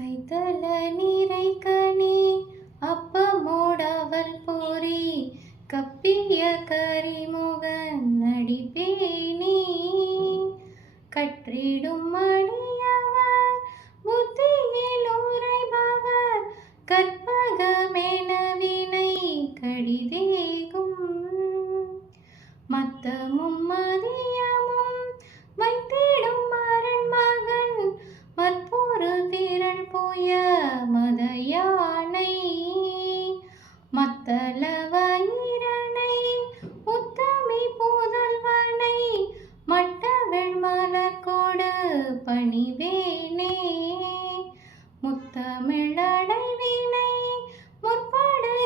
கைத்தல நீரைக்கனி அப்பமோடவல் பொறி கப்பிய கரிமுகன் நடிப்பேனி கற்றிடும் அடியவர் புத்தியில் உரைபவர் கற்பகமென வினை கடிதேகும் மத்தமும் மதியமும் வைத்திடும் அரண்மகன் மற்பொரு திரள் புய மதயானை மத்தள வயிரனை உத்தமி புதல்வனை மட்டவெள் மலர்கொடு பணிவேனே முத்தமிழடைவினை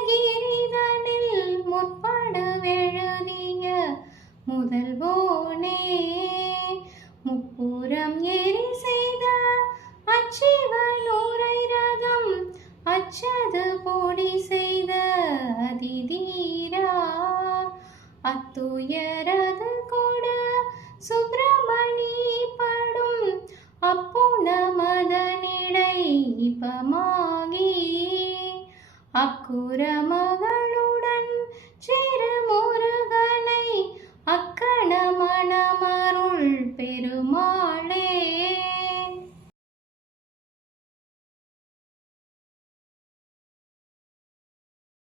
முற்படுகிரிதனில் முற்படுவெழுதிய முதல்வோனே முப்புறம் எரி செய்த அச்சிவனுரை ரதம் அச்சது பொடி செய்த அதிதீரா அத்துயரது கொடு சுப்பிரமணி படும் அப்புன மதனிடை இபமாகி அக்குர மகளுடன் சிறுமு